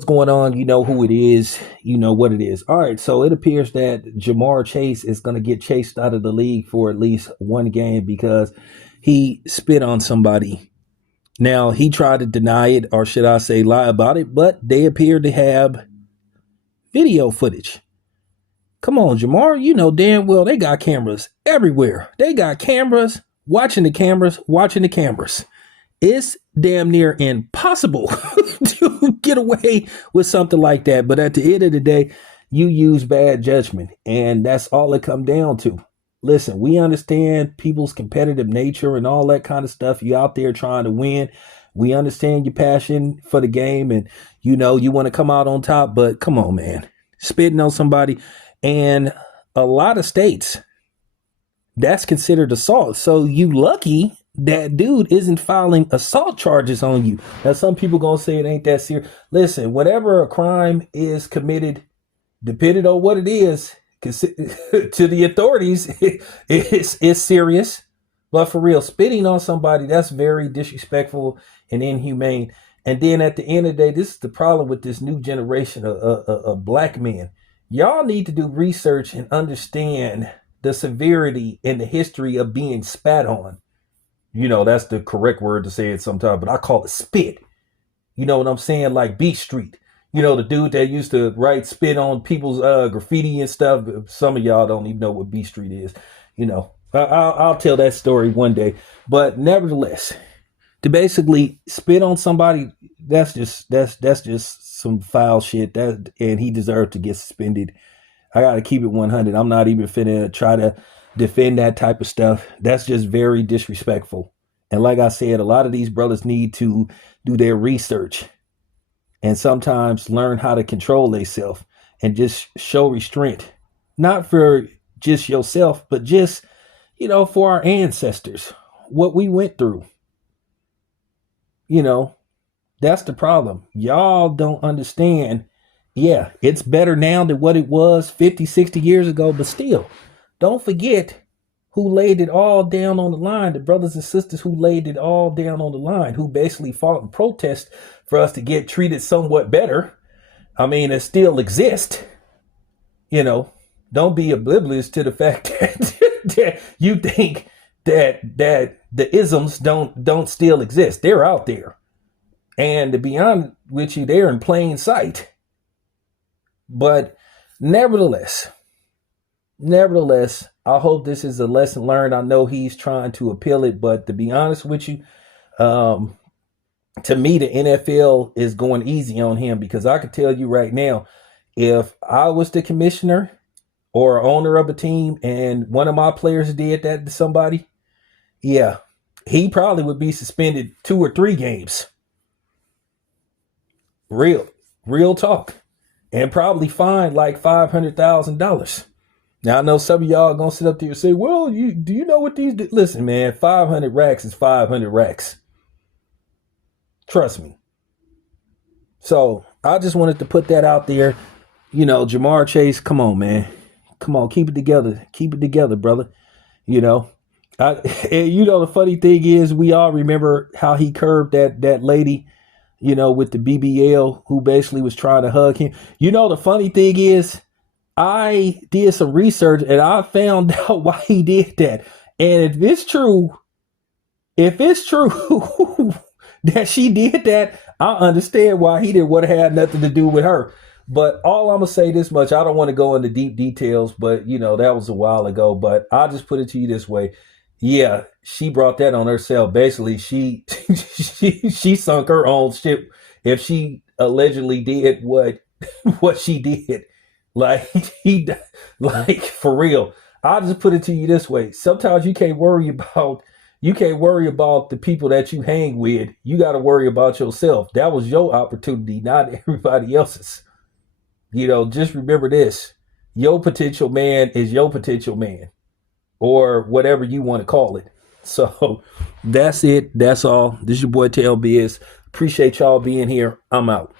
What's going on? You know who it is. You know what it is. All right. So it appears that Jamar Chase is going to get chased out of the league for at least one game because he spit on somebody. Now, he tried to deny it, or should I say lie about it, but they appear to have video footage. Come on, Jamar. You know damn well they got cameras everywhere. They got cameras watching the cameras, watching the cameras. It's damn near impossible to get away with something like that. But at the end of the day, you use bad judgment, and that's all it come down to. Listen, we understand people's competitive nature and all that kind of stuff. You out there trying to win. We understand your passion for the game, and you know you want to come out on top. But come on, man, spitting on somebody, and a lot of states that's considered assault. So you lucky that dude isn't filing assault charges on you. Now, some people gonna say it ain't that serious. Listen, whenever a crime is committed, depending on what it is, to the authorities, it's serious. But for real, spitting on somebody, that's very disrespectful and inhumane. And then at the end of the day, this is the problem with this new generation of black men. Y'all need to do research and understand the severity and the history of being spat on. You know, that's the correct word to say it sometimes, but I call it spit. You know what I'm saying? Like Beat Street. You know, the dude that used to write spit on people's graffiti and stuff. Some of y'all don't even know what Beat Street is. You know, I'll tell that story one day. But nevertheless, to basically spit on somebody, that's just some foul shit. And he deserved to get suspended. I got to keep it 100. I'm not even finna try to defend that type of stuff. That's just very disrespectful. And like I said, a lot of these brothers need to do their research and sometimes learn how to control themselves and just show restraint, not for just yourself, but just, you know, for our ancestors, what we went through. You know, that's the problem. Y'all don't understand. Yeah, it's better now than what it was 50, 60 years ago, but still, don't forget who laid it all down on the line, the brothers and sisters who laid it all down on the line, who basically fought and protest for us to get treated somewhat better. I mean, it still exists. You know, don't be oblivious to the fact that you think that the isms don't still exist. They're out there. And to be honest with you, they're in plain sight. But nevertheless, I hope this is a lesson learned. I know he's trying to appeal it, but to be honest with you, to me, the NFL is going easy on him because I can tell you right now, if I was the commissioner or owner of a team and one of my players did that to somebody, yeah, he probably would be suspended 2 or 3 games. Real talk. And probably fined like $500,000. Now, I know some of y'all are going to sit up there and say, well, do you know what these do? Listen, man, 500 racks is 500 racks. Trust me. So I just wanted to put that out there. You know, Jamar Chase, come on, man. Come on, keep it together. Keep it together, brother. You know, and you know, the funny thing is we all remember how he curved that lady, you know, with the BBL who basically was trying to hug him. You know, the funny thing is, I did some research and I found out why he did that. And if it's true that she did that, I understand why he didn't want to have nothing to do with her. But all I'm going to say this much, I don't want to go into deep details, but you know, that was a while ago, but I'll just put it to you this way. Yeah, she brought that on herself. Basically, she she sunk her own ship if she allegedly did what she did. Like like for real. I'll just put it to you this way. Sometimes you can't worry about the people that you hang with. You got to worry about yourself. That was your opportunity, not everybody else's. You know, just remember this. Your potential man is your potential man, or whatever you want to call it. So that's it. That's all. This is your boy Tail Biz. Appreciate y'all being here. I'm out.